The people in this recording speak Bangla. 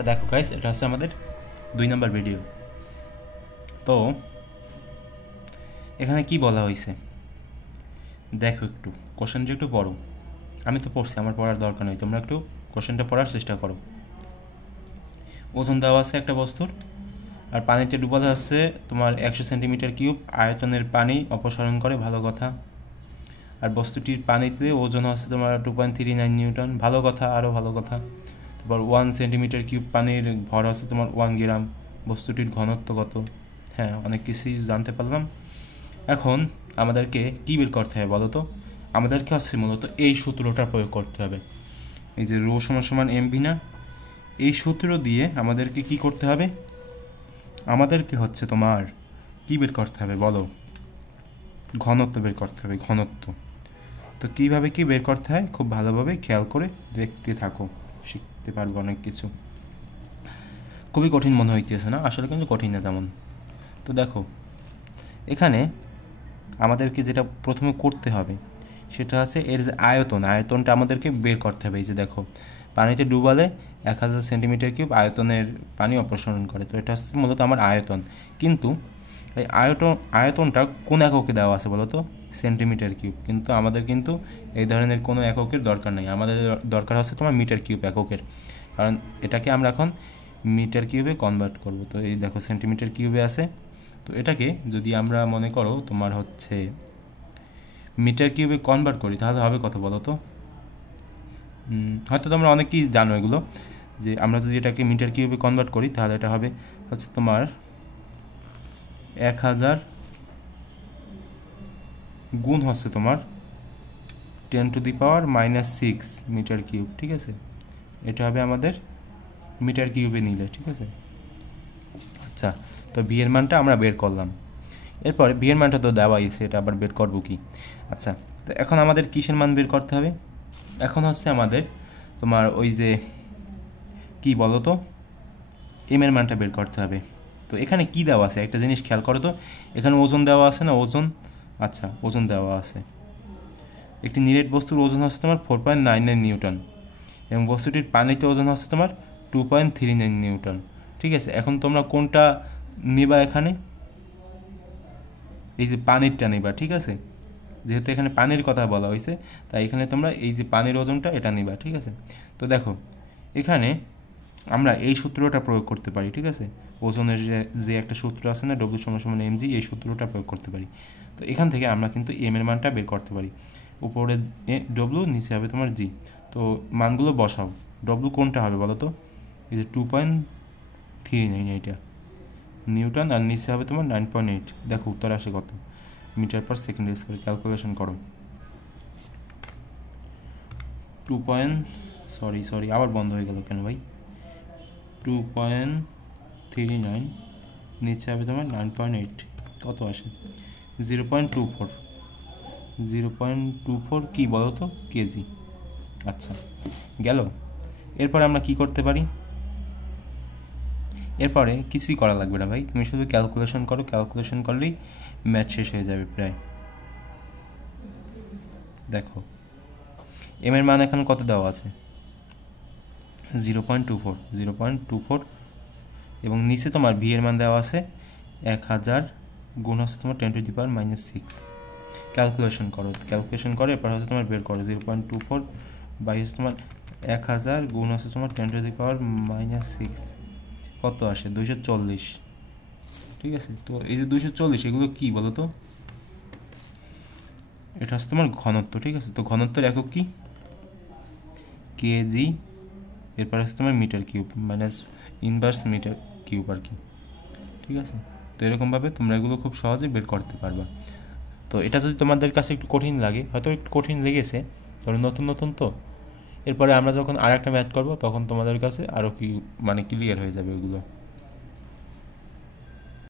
আচ্ছা দেখো গাইস, এটা হচ্ছে আমাদের 2 নম্বর ভিডিও। তো এখানে কি বলা হয়েছে দেখো, একটু কোশ্চেনটা একটু পড়ো। আমি তো পড়ছি, আমার পড়ার দরকার নেই, তোমরা একটু কোশ্চেনটা পড়ার চেষ্টা করো। ওজন দেওয়া আছে একটা বস্তুর, আর পানিতে ডুবানো আছে তোমার 100 সেন্টিমিটার কিউব আয়তনের পানি অপসারণ করে, ভালো কথা। আর বস্তুটির পানিতে ওজন আছে তোমার 2.39 নিউটন, ভালো কথা, আরও ভালো কথা। তারপর 1 সেন্টিমিটার কিউব পানির ভর আছে তোমার 1 গ্রাম। বস্তুটির ঘনত্ব কত? হ্যাঁ, অনেক কিছুই জানতে পারলাম। এখন আমাদেরকে কী বের করতে হবে বলো তো? আমাদেরকে হচ্ছে মূলত এই সূত্রটা প্রয়োগ করতে হবে, এই যে রো সমান সমান এমভি না, এই সূত্র দিয়ে আমাদেরকে কি করতে হবে? আমাদেরকে হচ্ছে তোমার কী বের করতে হবে বলো? ঘনত্ব বের করতে হবে, ঘনত্ব। তো কীভাবে কি বের করতে হয় খুব ভালোভাবে খেয়াল করে দেখতে থাকো, শিখতে পারবো অনেক কিছু। খুবই কঠিন মনে হইতেছে না? আসলে কিন্তু কঠিন না তেমন। তো দেখো, এখানে আমাদেরকে যেটা প্রথমে করতে হবে সেটা আছে এর যে আয়তনটা আমাদেরকে বের করতে হবে। এই যে দেখো, পানিতে ডুবালে 1000 সেন্টিমিটার কিউব আয়তনের পানি অপসারণ করে। তো এটা হচ্ছে মূলত আমার আয়তন, কিন্তু এই আয়তনটা কোন এককে দেওয়া আছে বলো তো? Centimetre cube. কিন্তু আমাদের কিন্তু এই ধরনের কোনো এককের দরকার নেই, আমাদের দরকার হচ্ছে তোমার মিটার কিউব এককের, কারণ এটাকে আমরা এখন মিটার কিউবে কনভার্ট করব। তো এই দেখো সেন্টিমিটার কিউবে আছে, তো এটাকে যদি আমরা মনে করো তোমার হচ্ছে মিটার কিউবে কনভার্ট করি তাহলে হবে কত বলো তো? হয়তো তোমরা অনেকেই জানো এগুলো, যে আমরা যদি এটাকে মিটার কিউবে কনভার্ট করি তাহলে এটা হবে হচ্ছে তোমার 1000 গুণ হচ্ছে তোমার 10⁻⁻6 মিটার কিউব। ঠিক আছে, এটা হবে আমাদের মিটার কিউবে নিলে। ঠিক আছে, আচ্ছা। তো ভি এর মানটা আমরা বের করলাম, এরপরে ভি এর মানটা তো দেওয়াই আছে, এটা আবার বের করবো কি? আচ্ছা, তো এখন আমাদের কিসের মান বের করতে হবে? এখন হচ্ছে আমাদের তোমার ওই যে কি বলো তো, এম এর মানটা বের করতে হবে। তো এখানে কি দেওয়া আছে একটা জিনিস খেয়াল করো তো, এখানে ওজন দেওয়া আছে না? ওজন, আচ্ছা ওজন দেওয়া আছে। একটি নিরেট বস্তুর ওজন হচ্ছে তোমার 4.99 নিউটন এবং বস্তুটির পানিতে ওজন হচ্ছে তোমার 2.39 নিউটন। ঠিক আছে, এখন তোমরা কোনটা নিবা? এখানে এই যে পানিরটা নিবা। ঠিক আছে, যেহেতু এখানে পানির কথা বলা হয়েছে তাই এখানে তোমরা এই যে পানির ওজনটা এটা নিবা। ঠিক আছে, তো দেখো এখানে আমরা এই সূত্রটা প্রয়োগ করতে পারি। ঠিক আছে, ওজনের যে একটা সূত্র আছে না, ডব্লিউ সমান সমান এমজি, এই সূত্রটা প্রয়োগ করতে পারি। তো এখান থেকে আমরা কিন্তু এম এর মানটা বের করতে পারি। উপরে ডব্লিউ, নিচে হবে তোমার জি। তো মানগুলো বসাও। ডব্লিউ কোনটা হবে বলো তো? এই যে 2.39 এইটা নিউটন, আর নিচে হবে তোমার 9.8। দেখো উত্তর আসে কত? Metre per second square. Calculation করো। 2. আবার বন্ধ হয়ে গেল কেন ভাই? 2.39 নিচে হবে তোমার 9.8, কত আসে? 0.24। 0.24 কী বলো তো? কেজি। আচ্ছা গেল। এরপরে আমরা কি করতে পারি? এরপরে কিছুই করা লাগবে না ভাই, তুমি শুধু ক্যালকুলেশন করো, ক্যালকুলেশন করলেই ম্যাথ শেষ হয়ে যাবে প্রায়। দেখো এম এর মান এখন কত দেওয়া আছে? 0.24 এবং নিচে তোমার ভি এর মান দেওয়া আছে 1000 গুণ হচ্ছে তোমার 10⁻⁻6। ক্যালকুলেশন করো, ক্যালকুলেশন করো, এরপর হচ্ছে তোমার বের করো 0.24 বাই হচ্ছে তোমার 1000 গুণ হচ্ছে তোমার 10⁻⁻6, কত আসে? 240। ঠিক আছে, তো এই যে 240 এগুলো কি বলো তো? এটা হচ্ছে তোমার ঘনত্ব। ঠিক আছে, তো ঘনত্বের একক কি? কেজি। এরপর হচ্ছে তোমার metre cube, minus inverse metre cube আর কি। ঠিক আছে, তো এরকমভাবে তোমরা এগুলো খুব সহজে বের করতে পারবা। তো এটা যদি তোমাদের কাছে একটু কঠিন লাগে, হয়তো একটু কঠিন লেগেছে কারণ নতুন নতুন তো, এরপরে আমরা যখন আর একটা ম্যাথ করবো তখন তোমাদের কাছে আরও কি মানে ক্লিয়ার হয়ে যাবে ওগুলো।